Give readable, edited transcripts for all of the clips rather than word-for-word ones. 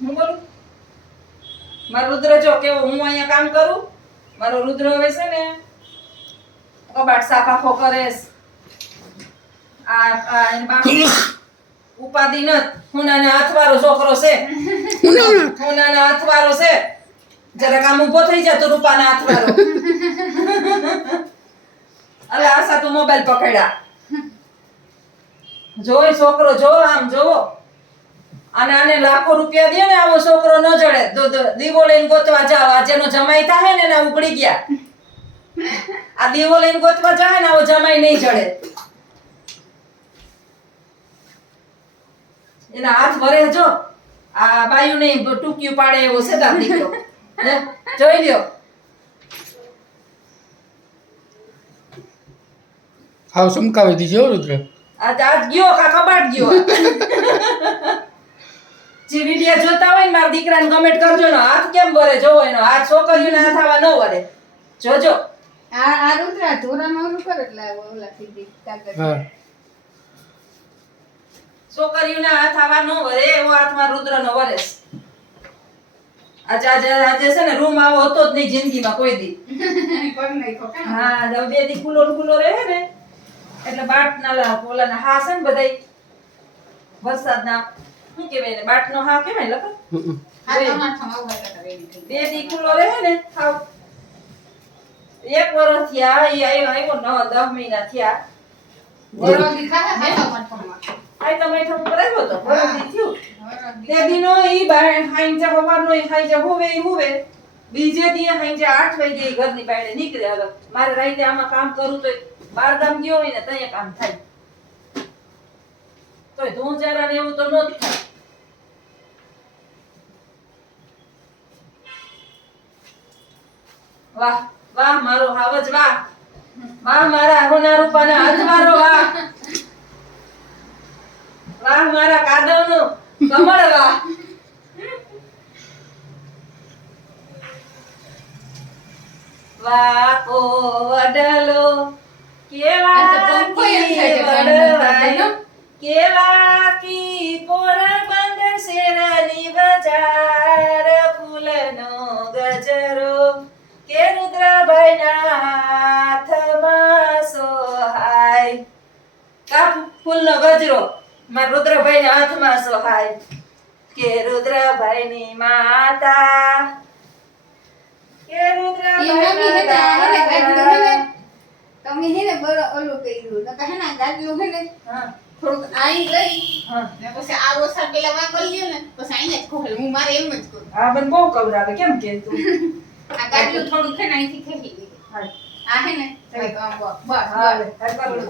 હું બોલું મારો રુદ્ર જો કેવો હું અહીંયા કામ કરું મારો રુદ્ર હવે છે ને કબાટ સાફ આખો કરેશ આ એની બાપ ઉપાધિ નત હુનાના હાથવાળો છોકરો છે હુનાના હાથવાળો છે જરા કામ ઊભો થઈ જા તો રૂપાના હાથવાળો અલે આશા તું મોબાઈલ પકડ્યા જોઈ છોકરો જો આમ જોવો અને આને લાખો રૂપિયા દે ને આવો છોકરો ન જડે દીવો લઈને ગોતવા જાવ આ જેનો જમાઈ થાય ને એના ઉગડી ગયા આ દીવો લઈને ગોતવા જાય ને આવો જમાઈ નહીં જડે એના હાથ ભરે જો આ બાયુ ને ટૂક્યું પાડે એવો છે તાર દીકરો જોઈ લ્યો હાવ સમકાવી દીજો રુદ્ર આજ ગયો કા કબાટ ગયો જે વિડિયો જોતા હોય ને મારા દીકરાને કમેન્ટ કરજો ને હાથ કેમ ભરે જોવો એનો હાથ છોકરીઓને હાથ આવા ન વરે જોજો આ રુદ્રા ધોરામાં ઓલું કર એટલે ઓલા સીધી તાકાત હા છોકરીઓને હાથ આવા ન વરે એવો હાથમાં રુદ્રનો વરેસ આજે છે ને રૂમ આવો હતો જ નહીં જિંદગીમાં કોઈ દી પર નહીં તો કાં હા હવે બે દી ખુલ્લો રહે ને એટલે બાટ ના ઓલાના હા છે ને બધાય વરસાદના શું કહેવાય ને બાટનો હા કહેવાય લખો આ તમાર થમાવ હોય તો રેડી થઈ બે દી ખુલ્લો રહે ને થાવ એક વર્ષ થયા ઈ આવ્યો 10 મહિના થયા ગોળો દીખા હે તો મત થમા આઈ તમે થમ કરાવ્યો તો બરોબર થયું તે દિનો ઈ હાઈજા સવારનો હાઈજા હોવે બીજે દી હાઈજા 8 વાગે ઘરની બહાર નીકળે હવે મારે રાતે આમાં કામ કરું તો બાર ગામ ગયો હોય ને ત્યાં કામ થાય તોય તું જરા ને એવું તો નો જ થાય વાહ વાહ મારો હાવજ વાહ વાહ મારા હોના રૂપાના હાથવારો વાહ વાહ મારા કાદવનો કમળ વાહ વાહ કો વડલો કેવા કી વડવાય કેવા કી પોરબંદર શેરની બજાર ફૂલનો ગજરો કે રુદ્રભાઈના હાથમાં સોહાય કા ફૂલનો ગજરો મારા રુદ્રભાઈના હાથમાં સોહાય કે રુદ્રભાઈની માતા કે રુદ્રભાઈના તમે હે ને બરો ઓલું કર્યું તો કહે ના ગાડલું હે ને હા થોડુંક આઈ ગઈ હા ને પછી આ વરસાદ પેલા વા કરી લ્યો ને પછી આઈને જ ખોલે હું મારે એમ જ કરું આ બન બહુ કવરાવે કેમ કે તું આ ગાડલું થોડું છે ને અહીંથી ખેંચી લીધું હા આ હે ને બસ હા બસ આ કરું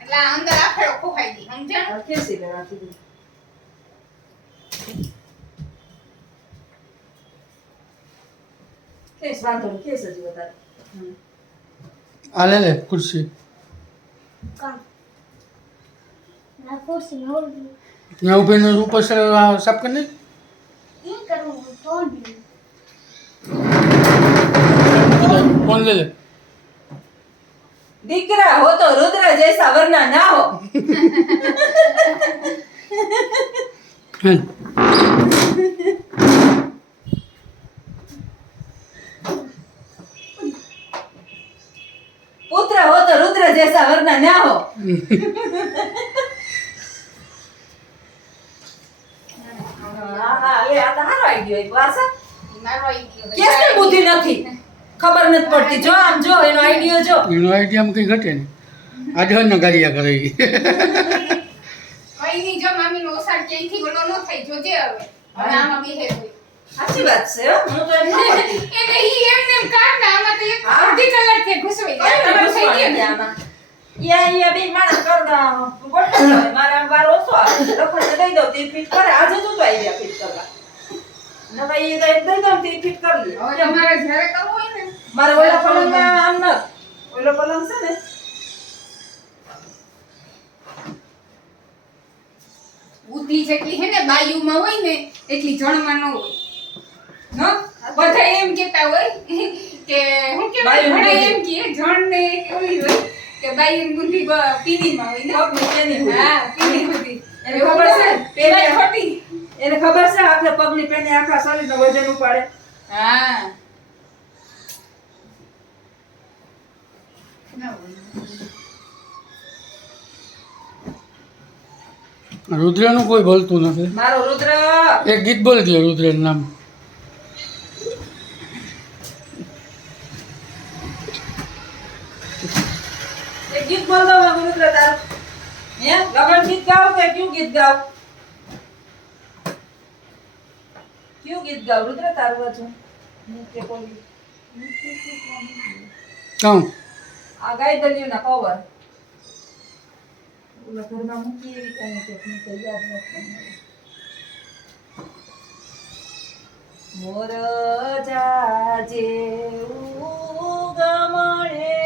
એટલે આ અંદર આફેડો ખોખાઈ દી સમજ્યા આ કેસી લે રાખી દે કેસ વાંધો નહીં કેસ જ વધારે આ લે ખુરશી ના ખુરશી નો ત્યાં ઉભીને ઉપર સાફ કરી ઈ કરું તોડ ફોન લે દીકરા હો તો રુદ્ર જૈસા વરના ના હો पुत्र हो तो रुद्र जैसा वरना ना हो લે આ તો હારો આઈડિયો એક વાર સર મારો આઈ ગયો કેસને બુદ્ધિ નથી ખબર નથી પડતી જો આમ જો એનો આઈડિયો જો એનો આઈડિયામાં કંઈ ઘટે નહીં આજે હન ગાડિયા કરે ઈ. કઈ ની જો મામી નો ઓસાડ ક્યાંયથી બોલો ન થઈ જોજે હવે હવે આમાં બેહે હોય સાચી વાત છે હો હું તો એમ ન કરતી એને ઈ એમને એમ કાઢ ને આમાં તો એક અડધી કલાક થી ઘુસવી જાય તમારે થઈ થઈ ગયો ગયા યા બે માણસ કરતા ગોઠવ હોય મારે આમ વાર ઓછો આવે લખણ દઈ દઉં તે ફિટ કરે આજે તું તો આવી ગયા ફિટ કરવા ન ભાઈ એ દઈ દઉં તે ફિટ કરી લે હવે તમારે જ્યારે કરવું હોય ને મારે ઓલા પલંગમાં આમ ન ઓલો પલંગ છે ને બુદ્ધિ જેટલી હે ને બાયુમાં હોય ને એટલી જણમાં ન હોય ન બધા એમ કહેતા હોય કે હું કે બાયુની ઘણા બુદ્ધિ. એમ કે જણ ને કેવી હોય કે બાયુની બુદ્ધિ પીડીમાં હોય ને પગ નીચેની હોય. હા પીડી બુદ્ધિ એને ખબર છે? પેલા ખોટી એને ખબર છે આખે પગની પેને આખા શરીરનું વજન ઉપાડે. હા ના હોય. રુદ્રનું કોઈ બોલતું નથી. મારો રુદ્ર એક ગીત બોલી દે રુદ્રનું નામ. એક ગીત બોલ દો મારો રુદ્ર તારું. હે લગન ગીત ગાવ કે ક્યું ગીત ગાવ? ક્યું ગીત ગાવ રુદ્ર તારું હજુ? નૃત્ય બોલી. કામ આ ગાય દલ્યુના કવર. ઓલા ઘરમાં મૂકી એવી કાંઈ કે મને તો યાદ નથી. મોર જાજે ઉગમણે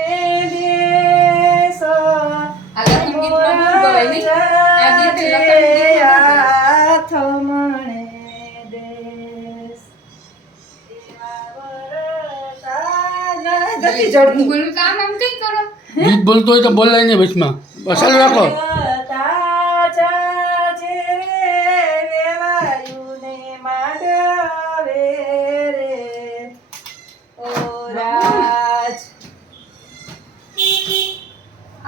દેશ આ લખન ગીતમાં શું ગવાય નહીં? આ ગીત લખન ગીત આથમણે દેશ એવા વરસાદના ગતિ જોડતી. બોલું તો આમ આમ કઈ કરો. ગીત બોલતો હોય તો બોલાય નહીં વચમાં. ચાલુ રાખો. તાજાજે વેવાયુને માંડવે રે ઓ રાજ.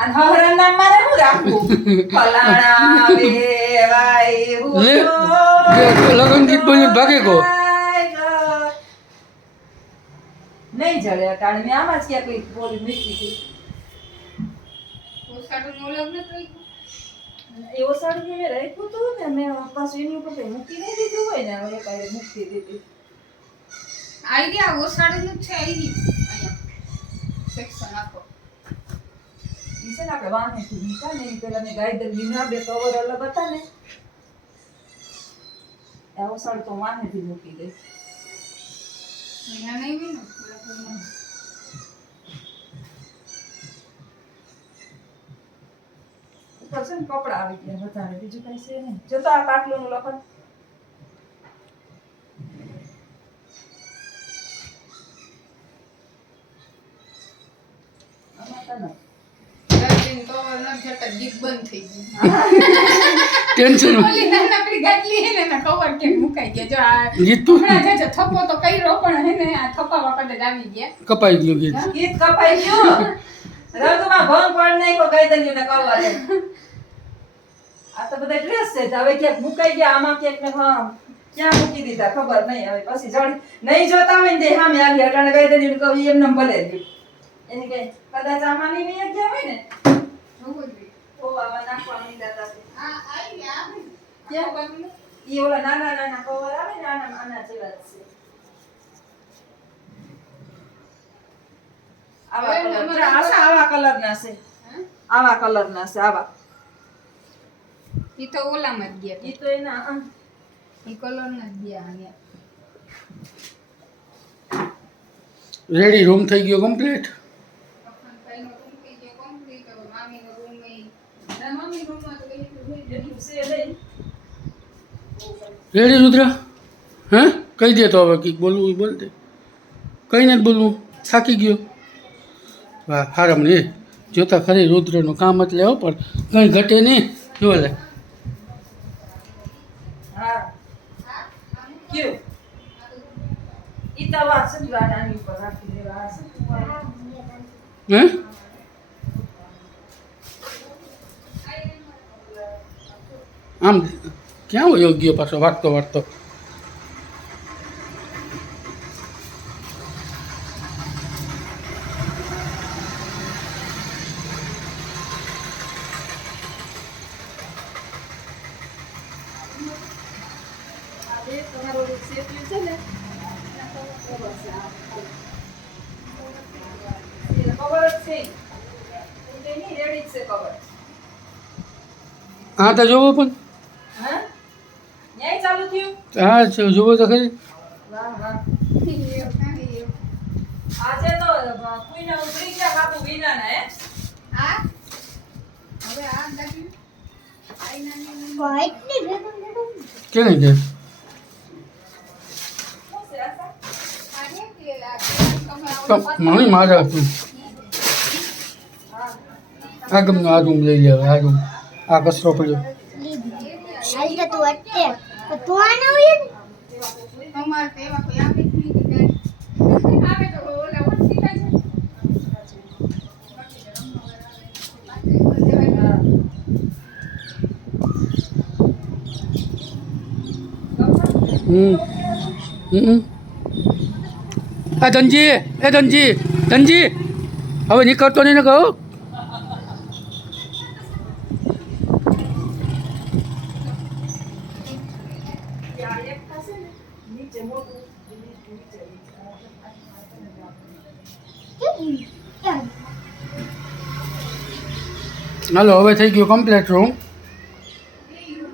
આ હરણ નામ મારે શું રાખવું? ફલાણા વેવાય લે, લગન ગીત બોલીને ભાગે ગો. નહીં જડે કારણ મેં આમાં જ ક્યાંક કંઈક બોલી મૂકી હતી. ઓસાડું નો લગ્ન થઈ એવો સારું મેં રાખ્યું હતું ને મેં પાછું એની ઉપર કંઈ મૂકી નહીં દીધું હોય ને હવે કાંઈ મૂકી દીધી. આવી ગયા ઓસાડું નું જ છે આવી ગયું અહીંયા સેક્શન આખો. ઈ છે ને આપણે વાંહેથી મૂકા ને ઈ પેલા મેં ગાય દલ્યુના બે કવર અલગ હતા ને એવો સારું તો વાંહેથી મૂકી દઈ. અહીંયા નહીં હોય ને ઓલા ઘરમાં. ઉપર છે ને કપડા આવી ગયા વધારે બીજું કઈ છે નહીં. જોતો આ પાટલુંનું લખન. આમાં તો નહીં. દર્દીને કવર ન જતા ગીત બંધ થઈ ગયું. ટેન્શન ઓલી નાનકડી ગાટલી હે ને એના કવર કેમ મુકાઈ ગયા. જો આ ગીત તું હમણાં જો થપ્પો તો કર્યો પણ હે ને આ થપ્પા વખતે જ આવી ગયા. કપાઈ ગયું ગીત. ગીત કપાઈ ગયું. રંગમાં ભંગ પડ નાખ્યો ગાય દલ્યુના કવરે. આ તો બધા ડ્રેસ છે તો હવે ક્યાંક મુકાઈ ગયા આમાં ક્યાંક ને હા ક્યાં મૂકી દીધા ખબર નહીં. હવે પછી જડી નહીં જોતા હોય ને તે સામે આવી અટાણે ગાય દલ્યુને કહું એમને ભલે રહ્યું. એની કઈ કદાચ આમાંની નહીં ગયા હોય ને જોવું જોઈએ. તો આમાં નાખવા માંડ્યા હતા. આ આવી ગયા આવે ને. ક્યાં? આ બાજુ. ઈ ઓલા નાના નાના કવર આવે ને આના આના જેવા જ છે. આવા કલર આવા કલરના છે. હા? આવા કલરના છે આવા. ઈ તો ઓલામાં જ ગયા. ઈ તો એના ઈ કલર ના જ ગયા અહીંયા. રેડી રૂમ થઈ ગયો કમ્પ્લીટ. ભાઈનો રૂમ થઈ ગયો complete. હવે મામીનો રૂમ એ ના મામી રૂમમાં તો કઈ એટલું હોય એટલું છે નહીં. રેડી રુદ્ર? હે કહી દે તો હવે કંઈક બોલવું એ બોલ દે. કંઈ નથી બોલવું. થાકી ગયો. વાહ હારામ લે. જોતા ખરી રુદ્રનું કામ એટલે હો પણ કંઈ ઘટે નહીં. જો લે હા ક્યું ઈ તો વાત છે ને આની ઉપર રાખી દેવા આ છે. હે આમ ક્યાં હોય યોગ્ય પાછો વાંચતો વાંચતો. આ બે તમારો સેફ્ટી છે ને એના ખબર છે આ કવર જ છે એની રેડી જ છે કવર. હા તો જોવો પણ. હા ન્યાય ચાલુ થયું. હા જોવો તો ખરી. વાહ વાહ એવું. આજે તો કોઈના ઉતરી ગયા બાપુ વિનાના હે. આ હવે આ દાખલ આઈનાની White ni red. કેને કે શું છે આ? આને કે આ તમે મમ્મી મારે હતું આ ગમનો આ રૂમ લઈ લેવા. આ રૂમ આ કચરો પડ્યો. Alga tu atte. તો તું આને હોય ને અમારે તો એવા કોઈ આવે જ નહીં કે કાંઈ. આવે તો ઓલા ઓળખીતા છે. આ ધનજી ધનજી હવે નીકળતો નહીં ને કહો હાલો હવે થઈ ગયું કમ્પ્લીટ રૂમ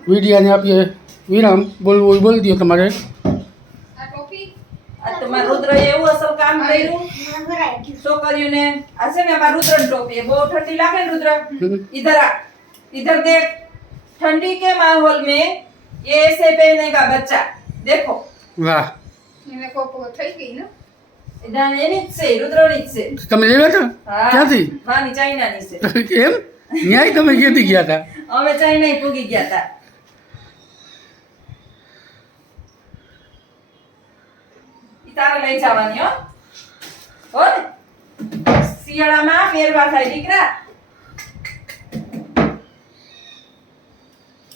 વિડીયાને આપીએ વિરામ બોલવું હોય બોલી દો તમારે આ ટોપી આ તો મારા રુદ્રએ એવું અસલ કામ કર્યું ના ભરાઈ ગયું છોકરીઓને આ છે ને મારા રુદ્ર ટોપી બહુ ठंडी लागे ना रुद्र इधर आ इधर देख ठंडी के माहौल में ये ऐसे पहनेगा बच्चा देखो વાહ એને કોકો થઈ ગઈ ને इधर एनी જ છે રુદ્રની જ છે તમે લેવા હતા હા ક્યાંથી માની ચાઇનાની છે એમ ન્યાય તમે ક્યાંથી ગયા હતા અમે ચાઇના પૂગી ગયા હતા ઈ તારે લઈ જવાની હો ને શિયાળામાં પહેરવા થાય દીકરા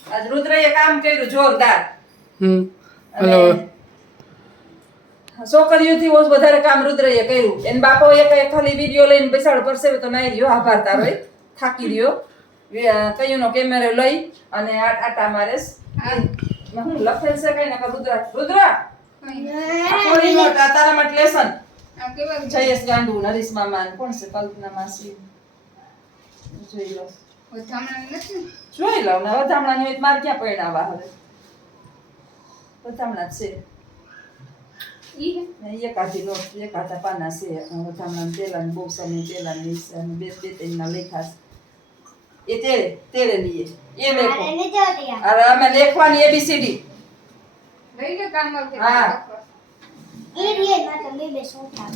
આજ રુદ્રએ કામ કર્યું જોરદાર હલો છોકરીઓથી બહુ વધારે કામ રુદ્રએ કર્યું એન બાપો એક ખાલી વિડિયો લઈને બેસાડ પરસે તો નહીં રહ્યો આભાર તારો થાકી રહ્યો કયુંનો કેમેરો લઈ અને આટા મારેસ હું લખેલ છે કઈ ના રુદ્ર કઈ થોડી નોટ આ તારા માટે લેસન આ કેવા જયેશ ગાંડુ નરેશ મામા કોણ છે કલ્પના માસી જોઈ લો વધામણા નથી ને? જોઈ લો ને વધામણા ની મારે ક્યાં પરણાવા હવે વધામણા જ છે ઈ હે? એકાદી નોટ એકાદા પાના છે વધામણા પેલા બહુ સમય પેલા ની છે અને બે ત્રણ ના લેખા છે એ તેરે લીએ એ લેખો મારે નથી આવતી આ. અરે અમે લેખવાની એબીસીડી લઈ લે કામ આવશે હા. એ રીએ માં તો બે સોફા